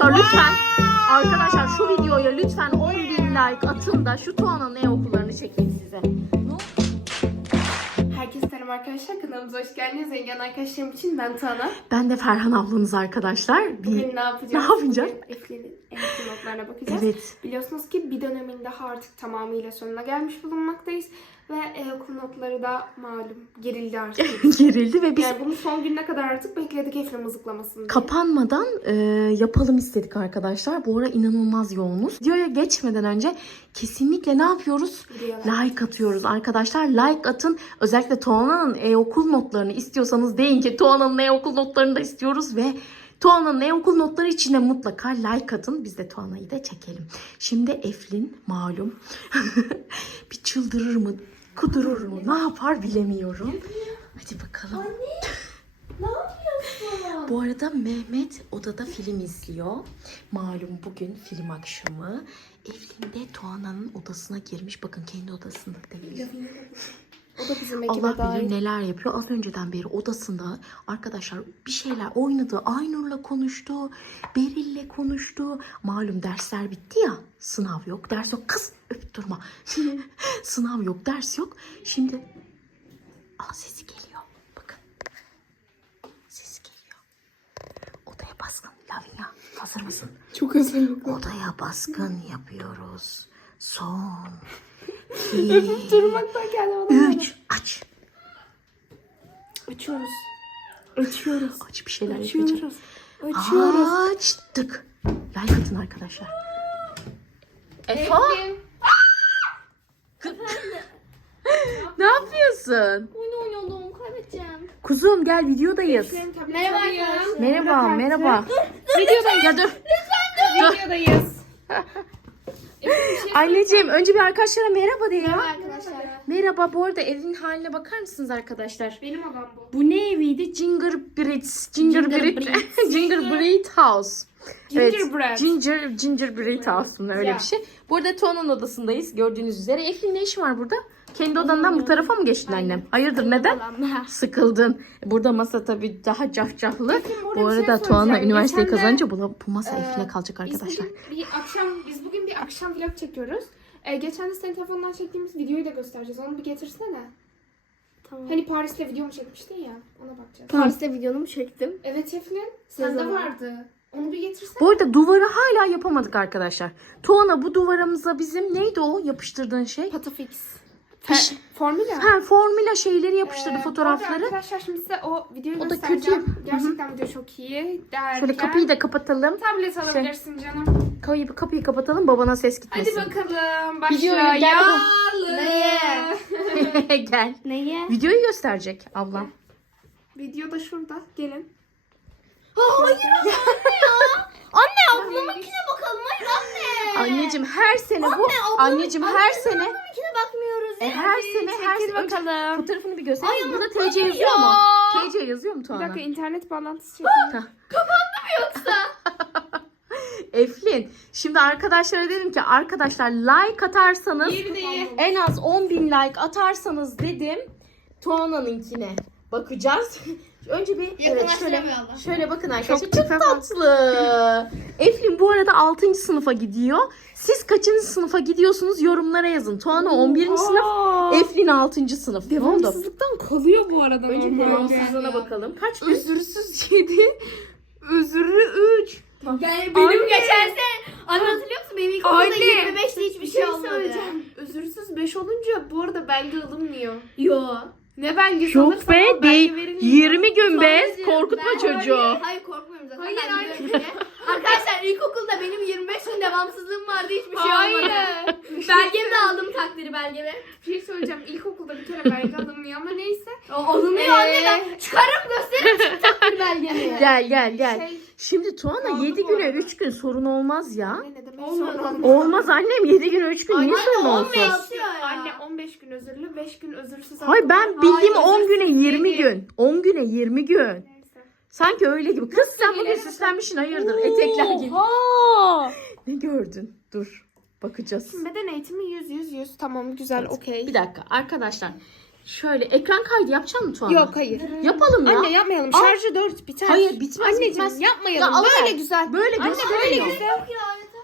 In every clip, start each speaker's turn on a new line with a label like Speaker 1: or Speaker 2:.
Speaker 1: Arkadaşlar lütfen arkadaşlar şu videoya lütfen 10 bin like atın da şu Tuana'nın e-okullarını çekeyim size.
Speaker 2: Herkese selam arkadaşlar. Kanalımıza hoş geldiniz. Zengen arkadaşlarım için ben Tuana.
Speaker 1: Ben de Ferhan ablanız arkadaşlar. Bir...
Speaker 2: Bugün ne yapacağız?
Speaker 1: Ne yapacağız?
Speaker 2: Bugün Eflin'in eğitim notlarına bakacağız.
Speaker 1: Evet.
Speaker 2: Biliyorsunuz ki bir dönemin daha artık tamamıyla sonuna gelmiş bulunmaktayız. Ve e, okul notları da malum gerildi artık.
Speaker 1: Gerildi ve biz
Speaker 2: yani bunu son gününe kadar artık bekledik Eflin mızıklamasını diye.
Speaker 1: kapanmadan e, yapalım istedik arkadaşlar. Bu ara inanılmaz yoğunuz. Videoya geçmeden önce kesinlikle ne yapıyoruz?
Speaker 2: Videolar.
Speaker 1: Like atıyoruz arkadaşlar. Like atın. Özellikle Tuana'nın e-okul notlarını istiyorsanız deyin ki Tuana'nın e-okul notlarını da istiyoruz ve Tuana'nın e-okul notları için de mutlaka like atın. Biz de Tuana'yı da çekelim. Şimdi Eflin malum bir çıldırır mı, kudurur mu, ne yapar bilemiyorum. Hadi bakalım.
Speaker 2: Ne yapıyorsun?
Speaker 1: Bu arada Mehmet odada film izliyor. Malum bugün film akşamı. Evlin de Tuana'nın odasına girmiş. Bakın kendi odasında değil.
Speaker 2: O da bizim ekibe
Speaker 1: Allah
Speaker 2: dahil.
Speaker 1: bilir neler yapıyor. Az önceden beri odasında arkadaşlar bir şeyler oynadı. Aynur'la konuştu. Beril'le konuştu. Malum dersler bitti ya. Sınav yok, ders yok. Kız öp durma. Sınav yok, ders yok. Şimdi Aa sesi geliyor. Bakın. Sesi geliyor. Odaya baskın. Lavinia hazır mısın?
Speaker 2: Çok hazırlıklı.
Speaker 1: Odaya baskın yapıyoruz. Son. iki,
Speaker 2: Durmaktan kendime
Speaker 1: Üç. Aç.
Speaker 2: Açıyoruz. Açıyoruz.
Speaker 1: Aç bir şeyler yapacağım.
Speaker 2: Açıyoruz. Açıyoruz.
Speaker 1: Açtık. Like atın arkadaşlar. Efa ne yapıyorsun?
Speaker 3: Oyun oynuyordum kaybedeceğim.
Speaker 1: Kuzum gel videodayız.
Speaker 3: Merhaba arkadaşlar.
Speaker 1: Merhaba merhaba. Videodayız. Ya dur.
Speaker 2: Videodayız.
Speaker 1: Anneciğim önce bir arkadaşlara merhaba de ya.
Speaker 3: Merhaba arkadaşlar.
Speaker 1: Merhaba bu arada evin haline bakar mısınız arkadaşlar?
Speaker 2: Benim adam bu.
Speaker 1: Bu ne eviydi? Gingerbread. Gingerbread. Gingerbread House.
Speaker 2: Gingerbread.
Speaker 1: Ginger, gingerbread mu öyle bir şey. Bu arada Tuana'nın odasındayız gördüğünüz üzere. Eflin ne işi var burada? Kendi odandan bu tarafa mı geçtin annem? Hayırdır neden? Sıkıldın. Burada masa tabii daha cahcahlı.
Speaker 2: Eflin, bu arada şey
Speaker 1: arada Tuana üniversiteyi kazanınca bu, bu masa Eflin'e kalacak
Speaker 2: Biz
Speaker 1: arkadaşlar.
Speaker 2: bugün bir akşam biz bugün bir akşam vlog çekiyoruz. Ee, geçen de senin telefonundan çektiğimiz videoyu da göstereceğiz. Onu bir getirsene.
Speaker 3: Tamam.
Speaker 2: Hani Paris'te video mu çekmiştin ya? Ona bakacağız.
Speaker 3: Paris'te videomu çektim.
Speaker 2: Evet Eflin. Sende
Speaker 3: zaman?
Speaker 2: vardı. Onu bir getirsene.
Speaker 1: Bu arada duvarı hala yapamadık arkadaşlar. Tuana bu duvarımıza bizim neydi o yapıştırdığın şey?
Speaker 2: Patafix.
Speaker 1: Fiş-
Speaker 2: Formula.
Speaker 1: Ha formüla şeyleri yapıştırdı
Speaker 2: Ee, bu arada
Speaker 1: fotoğrafları.
Speaker 2: Arkadaşlar şimdi size o videoyu
Speaker 1: O da
Speaker 2: göstereceğim.
Speaker 1: kötü.
Speaker 2: Gerçekten video çok iyi. Derken,
Speaker 1: Şöyle kapıyı da kapatalım.
Speaker 2: Tablet alabilirsin canım.
Speaker 1: Kapıyı, kapıyı kapatalım babana ses
Speaker 2: Hadi
Speaker 1: gitmesin.
Speaker 2: bakalım.
Speaker 1: Videoyu gel bakalım.
Speaker 2: Başlayalım.
Speaker 1: Gel.
Speaker 3: Neye?
Speaker 1: Videoyu gösterecek ablam.
Speaker 2: Video da şurada. Gelin.
Speaker 3: Anne ablamınkine bakalım hayır anne.
Speaker 1: Anneciğim her sene bu. Anneciğim her sene.
Speaker 3: Ablamınkine bakmıyoruz
Speaker 1: E, her sene her sene.
Speaker 2: Bakalım.
Speaker 1: fotoğrafını bir göster.
Speaker 3: Ay,
Speaker 1: Burada TC yazıyor mu? TC yazıyor mu
Speaker 2: Bir
Speaker 1: Tuana?
Speaker 2: dakika internet bağlantısı çekeyim.
Speaker 1: Eflin. Şimdi arkadaşlara dedim ki arkadaşlar like atarsanız
Speaker 2: değil.
Speaker 1: en az 10 bin like atarsanız dedim Tuana'nınkine bakacağız. Önce bir evet şöyle, şöyle bakın arkadaşlar. Çok,
Speaker 2: bak.
Speaker 1: tatlı. Eflin bu arada 6. sınıfa gidiyor. Siz kaçıncı sınıfa gidiyorsunuz yorumlara yazın. Tuana 11. sınıf, Eflin 6. sınıf.
Speaker 2: Devamsızlıktan kalıyor bu arada
Speaker 1: Önce devamsızlığına bakalım. Kaç gün?
Speaker 2: Özürsüz 7. Özürlü 3.
Speaker 3: Yani
Speaker 2: Anne.
Speaker 3: benim geçen sene anne hatırlıyor musun? Benim ilk okulda
Speaker 2: Anne.
Speaker 3: 25'te hiçbir şey olmadı.
Speaker 2: söyleyeceğim. Özürsüz 5 olunca bu arada belge alınmıyor.
Speaker 3: Yo.
Speaker 2: Ne belgesi alırsan
Speaker 1: be değil.
Speaker 2: verilmiyor.
Speaker 1: 20 gün be. Korkutma
Speaker 3: ben-
Speaker 1: çocuğu.
Speaker 3: Hayır, korkmuyorum zaten.
Speaker 2: Hayır,
Speaker 3: Ben
Speaker 2: hayır.
Speaker 3: biliyorum. Arkadaşlar ilkokulda benim 25 gün devamsızlığım vardı hiçbir şey
Speaker 2: Hayır.
Speaker 3: olmadı. Belgemi de aldım takdiri belgemi.
Speaker 2: Bir şey söyleyeceğim. İlkokulda bir kere belge alınmıyor ama neyse.
Speaker 3: O alınıyor
Speaker 2: Ee?
Speaker 3: anne ben çıkarım gösteririm takdir belgemi.
Speaker 1: Gel gel gel.
Speaker 2: Şey,
Speaker 1: Şimdi Tuana
Speaker 2: Kaldı
Speaker 1: 7
Speaker 2: bu
Speaker 1: güne
Speaker 2: arada.
Speaker 1: 3 gün sorun olmaz ya.
Speaker 2: anne ne demek
Speaker 3: Olmaz, olmaz.
Speaker 1: Annem 7 güne 3 gün niye
Speaker 2: Anne,
Speaker 1: sorun olsun?
Speaker 3: olmuyor. Yazıyor ya.
Speaker 2: Anne 15 gün özürlü, 5 gün özürsüz.
Speaker 1: Hayır ben bildiğim
Speaker 3: Hayır,
Speaker 1: 10 güne
Speaker 2: özürsüz
Speaker 1: 20
Speaker 2: yedi.
Speaker 1: gün. 10 güne 20 gün.
Speaker 2: Neyse.
Speaker 1: Sanki öyle gibi. Kız sen bugün
Speaker 2: ileri
Speaker 1: süslenmişsin hayırdır etekler gibi.
Speaker 3: Oha.
Speaker 1: Ne gördün? Dur bakacağız.
Speaker 2: Beden eğitimi 100 100 100 tamam güzel okey.
Speaker 1: Bir dakika arkadaşlar. Şöyle ekran kaydı yapacak mısın Tuana?
Speaker 2: Yok hayır.
Speaker 1: Yapalım ya.
Speaker 2: Anne yapmayalım.
Speaker 1: Al.
Speaker 2: Şarjı 4 biter.
Speaker 1: Hayır, bitmez,
Speaker 2: Anneciğim
Speaker 1: bitmez.
Speaker 2: yapmayalım.
Speaker 1: Ya,
Speaker 2: böyle güzel.
Speaker 1: Böyle
Speaker 2: Anne
Speaker 1: gösteriyor.
Speaker 2: böyle güzel.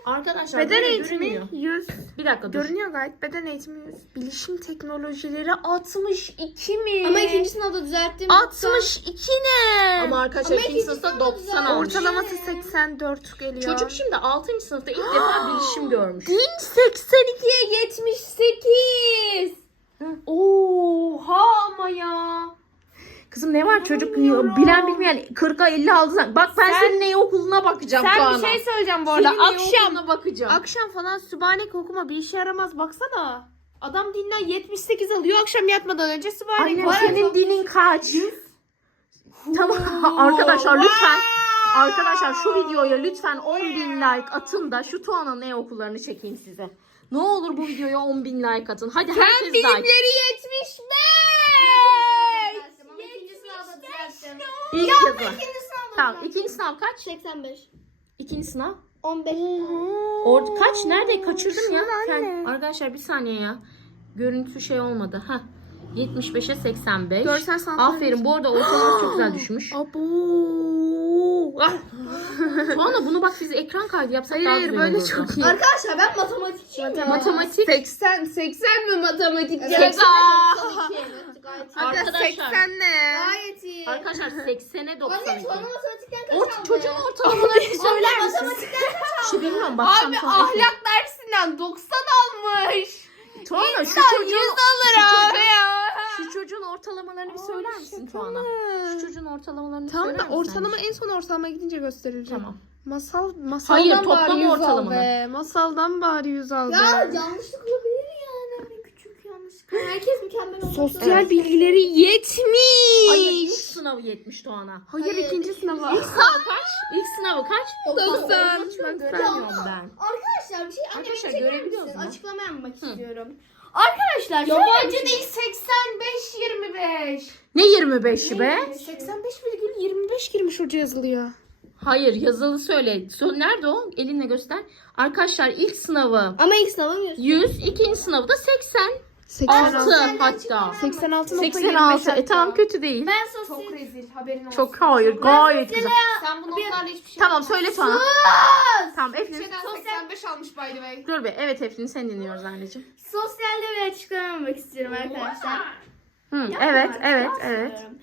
Speaker 1: Arkadaşlar
Speaker 2: Beden
Speaker 1: böyle
Speaker 2: eğitimi
Speaker 1: görünmüyor.
Speaker 2: 100.
Speaker 1: Bir dakika dur.
Speaker 2: Görünüyor gayet. Beden eğitimi 100. Bilişim teknolojileri 62 mi?
Speaker 3: Ama ikinci sınavda düzelttim.
Speaker 2: 62 ne?
Speaker 1: Ama arkadaşlar
Speaker 3: Ama
Speaker 1: ikinci
Speaker 3: ikinci
Speaker 1: sınıfta
Speaker 3: sınavda
Speaker 1: 90
Speaker 3: güzel.
Speaker 1: almış.
Speaker 2: Ortalaması 84 geliyor.
Speaker 1: Çocuk şimdi 6. sınıfta ilk defa bilişim görmüş.
Speaker 2: 1082'ye 78. Oha ama ya.
Speaker 1: Kızım ne var çocuk bilen bilmeyen 40'a 50 aldı. Bak ben
Speaker 2: Sen-
Speaker 1: senin ne okuluna bakacağım
Speaker 2: Sen bir şey söyleyeceğim bu arada.
Speaker 1: Senin
Speaker 2: Akşam
Speaker 1: okuluna bakacağım.
Speaker 2: akşam falan sübhanek okuma bir işe yaramaz baksana. Adam dinden 78 alıyor akşam yatmadan önce sübhanek
Speaker 1: Annem
Speaker 2: var.
Speaker 1: senin dilin kaç? Tamam arkadaşlar lütfen Arkadaşlar şu videoya lütfen 10 bin like atın da şu Tuana'nın ne okullarını çekeyim size. Ne olur bu videoya 10 bin like atın. Hadi herkes
Speaker 2: Fen
Speaker 1: like.
Speaker 2: bilimleri 75.
Speaker 3: Ama ikinci sınavda düzelttim.
Speaker 1: İlk yazı.
Speaker 3: İkinci sınavda
Speaker 1: Tamam ikinci sınav kaç?
Speaker 3: 85.
Speaker 1: İkinci sınav.
Speaker 3: 15.
Speaker 1: Or kaç? Nerede? Kaçırdım ya. Fen.
Speaker 2: anne.
Speaker 1: Arkadaşlar bir saniye ya. Görüntü şey olmadı. Heh. 75'e 85.
Speaker 2: Görsel sanatlar
Speaker 1: Aferin. Bu arada ortalama çok güzel düşmüş.
Speaker 2: Abo.
Speaker 1: Tuana bunu bak biz ekran kaydı yapsak
Speaker 2: Hayır
Speaker 1: daha
Speaker 2: hayır
Speaker 1: güzel
Speaker 2: böyle
Speaker 1: olurdu.
Speaker 2: çok iyi.
Speaker 3: Arkadaşlar ben matematikçiyim.
Speaker 1: Matematik.
Speaker 2: 80 80 mi matematik?
Speaker 3: Evet,
Speaker 2: Ceza.
Speaker 3: 92, evet, gayet iyi.
Speaker 2: Hadi
Speaker 1: Arkadaşlar.
Speaker 2: 80 ne?
Speaker 3: Gayet iyi.
Speaker 1: Arkadaşlar 80'e
Speaker 3: Anne
Speaker 1: 92.
Speaker 3: sonra matematikten kaç
Speaker 1: Ort
Speaker 3: aldın?
Speaker 1: çocuğun ortalamalarını söyler misin?
Speaker 3: matematikten kaç
Speaker 1: İşte bilmiyorum bakacağım
Speaker 2: Abi
Speaker 1: sonra.
Speaker 2: ahlak dersinden 90 almış.
Speaker 1: Tuana şu çocuğun,
Speaker 2: 100 alır
Speaker 1: şu
Speaker 2: abi
Speaker 1: çocuğun-
Speaker 2: ya.
Speaker 1: şu çocuğun ortalamalarını bir söyler misin Tuana? Şu çocuğun ortalamalarını
Speaker 2: Tamam
Speaker 1: söyler
Speaker 2: da
Speaker 1: misin?
Speaker 2: ortalama en son ortalama gidince göstereceğim.
Speaker 1: Tamam.
Speaker 2: Masal masaldan
Speaker 1: Hayır, toplam
Speaker 2: bari 100
Speaker 1: ortalama.
Speaker 2: al be. Masaldan bari 100 al be.
Speaker 3: Ya yanlışlık olabilir yani. Bir küçük yanlışlık. Herkes mükemmel olmak
Speaker 2: Sosyal
Speaker 1: Evet.
Speaker 2: bilgileri 70.
Speaker 1: Hayır ilk sınavı 70 Tuana.
Speaker 2: Hayır,
Speaker 3: Hayır,
Speaker 2: ikinci
Speaker 3: ikinci
Speaker 2: sınava.
Speaker 1: İlk sınavı kaç? İlk sınavı kaç?
Speaker 2: 90.
Speaker 1: Göremiyorum ben.
Speaker 3: Arkadaşlar bir şey anne
Speaker 1: Arkadaşlar,
Speaker 3: beni çeker
Speaker 1: görebiliyor
Speaker 3: misin?
Speaker 1: musun?
Speaker 3: Açıklama yapmak istiyorum. Arkadaşlar
Speaker 2: Yabancı
Speaker 3: şey-
Speaker 2: değil 85 25.
Speaker 1: Ne 25'i be?
Speaker 2: 85,25 girmiş hoca yazılıyor.
Speaker 1: Hayır yazılı söyle. Nerede o? Elinle göster. Arkadaşlar ilk sınavı
Speaker 3: Ama ilk sınavım 100.
Speaker 1: 100, ikinci sınavı da 80.
Speaker 2: 86.
Speaker 1: 6 hatta.
Speaker 2: 86.
Speaker 1: 86. E tamam kötü değil.
Speaker 3: Ben
Speaker 2: Çok
Speaker 3: sosyal...
Speaker 2: rezil haberin olsun.
Speaker 1: Çok hayır gayet güzel.
Speaker 2: Sen bu notlarla hiçbir şey
Speaker 1: Tamam söyle sonra. Tamam Eflin.
Speaker 2: Şeyden 85 almış by the way.
Speaker 1: Dur be. Evet Eflin sen dinliyoruz anneciğim.
Speaker 3: Sosyalde bir açıklama yapmak istiyorum arkadaşlar.
Speaker 1: Hı, evet
Speaker 3: Yapma,
Speaker 1: evet
Speaker 3: çok
Speaker 1: evet.
Speaker 3: seviyorum.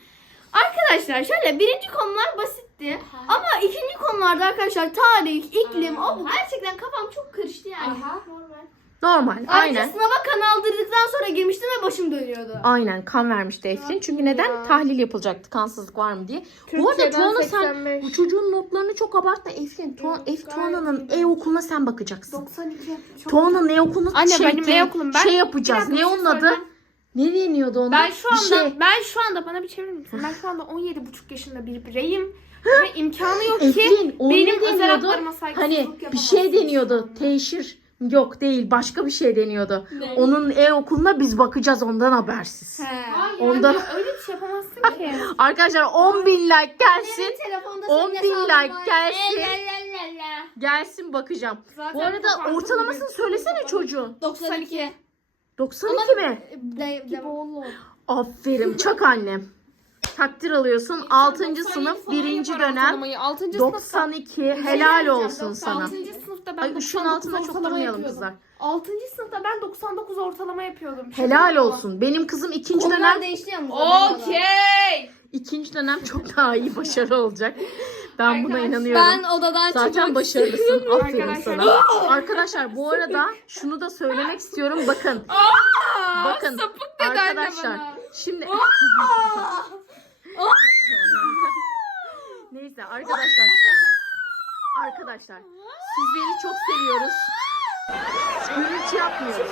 Speaker 3: Arkadaşlar şöyle birinci konular basitti. Ama ikinci konularda arkadaşlar tarih, iklim, o bu gerçekten kafam çok karıştı yani. Normal.
Speaker 1: Normal.
Speaker 3: Ayrıca
Speaker 1: Aynen.
Speaker 3: sınava kan aldırdıktan sonra girmiştim ve başım dönüyordu.
Speaker 1: Aynen kan vermişti Eflin. Çünkü neden?
Speaker 2: ya?
Speaker 1: Tahlil yapılacaktı kansızlık var mı diye. Bu arada Tuana sen
Speaker 2: 85.
Speaker 1: bu çocuğun notlarını çok abartma Eflin.
Speaker 2: Yok,
Speaker 1: Ef Tuana'nın e-okuluna sen bakacaksın.
Speaker 2: 92. Çok
Speaker 1: Tuana'nın e-okulunu
Speaker 2: Anne,
Speaker 1: şey,
Speaker 2: benim e-okulum, ben-
Speaker 1: şey yapacağız.
Speaker 2: Bir
Speaker 1: Ne
Speaker 2: bir şey
Speaker 1: onun adı? Ne deniyordu ona?
Speaker 2: Ben şu
Speaker 1: Bir
Speaker 2: anda
Speaker 1: şey.
Speaker 2: ben şu anda bana bir çevirir misin? Ben şu anda 17,5 yaşında bir bireyim ve imkanı yok ki
Speaker 1: Eflin,
Speaker 2: benim özel haklarıma saygısızlık
Speaker 1: Hani bir
Speaker 2: yapamazsın
Speaker 1: şey
Speaker 2: şu
Speaker 1: deniyordu. Teşhir. Yok değil. Başka bir şey deniyordu.
Speaker 3: Ne?
Speaker 1: Onun e-okuluna biz bakacağız ondan habersiz.
Speaker 3: He.
Speaker 2: Hayır
Speaker 1: Ondan-
Speaker 2: anne, öyle bir şey yapamazsın ki.
Speaker 1: Arkadaşlar 10 bin like gelsin.
Speaker 3: Benim telefonda
Speaker 1: 10
Speaker 3: senin
Speaker 1: bin like gelsin.
Speaker 3: La la la la.
Speaker 1: Gelsin bakacağım.
Speaker 2: Zaten
Speaker 1: Bu arada ortalamasını söylesene çocuğun.
Speaker 3: 92.
Speaker 1: 92 mi?
Speaker 3: De, de,
Speaker 1: Aferin çak annem. Takdir alıyorsun. 6. sınıf 1. dönem
Speaker 2: 6. sınıfta
Speaker 1: 92 helal olsun sana.
Speaker 2: 6. sınıfta ben
Speaker 1: Ay ışığın
Speaker 2: 99
Speaker 1: altında çok
Speaker 2: ortalama
Speaker 1: durmayalım
Speaker 2: yapıyordum.
Speaker 1: kızlar.
Speaker 2: 6. sınıfta ben 99 ortalama yapıyordum.
Speaker 1: Helal olsun. Benim kızım ikinci
Speaker 3: Onlar
Speaker 1: dönem
Speaker 3: değişti yalnız.
Speaker 2: Okey.
Speaker 1: ikinci dönem çok daha iyi başarı olacak. Ben buna
Speaker 2: Arkadaşlar,
Speaker 1: inanıyorum.
Speaker 3: Ben odadan
Speaker 1: Zaten
Speaker 3: çıkmak
Speaker 1: başarılısın. Aferin
Speaker 2: Arkadaşlar.
Speaker 1: sana. Arkadaşlar bu arada şunu da söylemek istiyorum. Bakın. Bakın.
Speaker 2: sapık dedi anne
Speaker 1: Arkadaşlar
Speaker 2: bana.
Speaker 1: şimdi Neyse arkadaşlar. Arkadaşlar sizleri çok seviyoruz. Gürültü yapmıyoruz.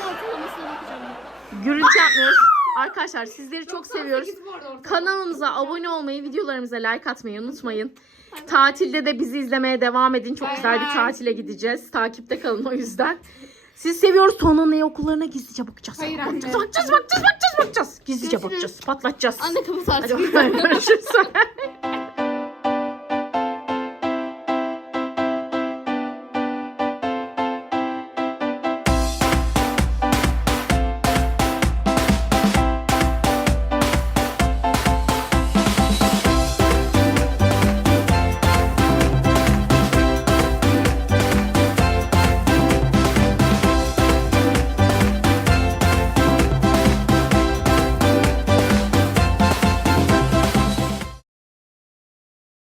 Speaker 1: Gürültü yapmıyoruz. Arkadaşlar sizleri çok seviyoruz.
Speaker 2: 98 bu arada ortalama.
Speaker 1: Kanalımıza abone olmayı, videolarımıza like atmayı unutmayın. Tatilde de bizi izlemeye devam edin. Çok güzel bir tatile gideceğiz. Takipte kalın o yüzden. Siz seviyoruz. Sonra ne okullarına gizlice bakacağız.
Speaker 2: Hayır anne.
Speaker 1: bakacağız, bakacağız, bakacağız, bakacağız, bakacağız. Gizlice
Speaker 3: Görüşürüz.
Speaker 1: bakacağız. Patlatacağız.
Speaker 3: Anne
Speaker 1: Hadi
Speaker 3: artık.
Speaker 1: bakalım görüşürüz.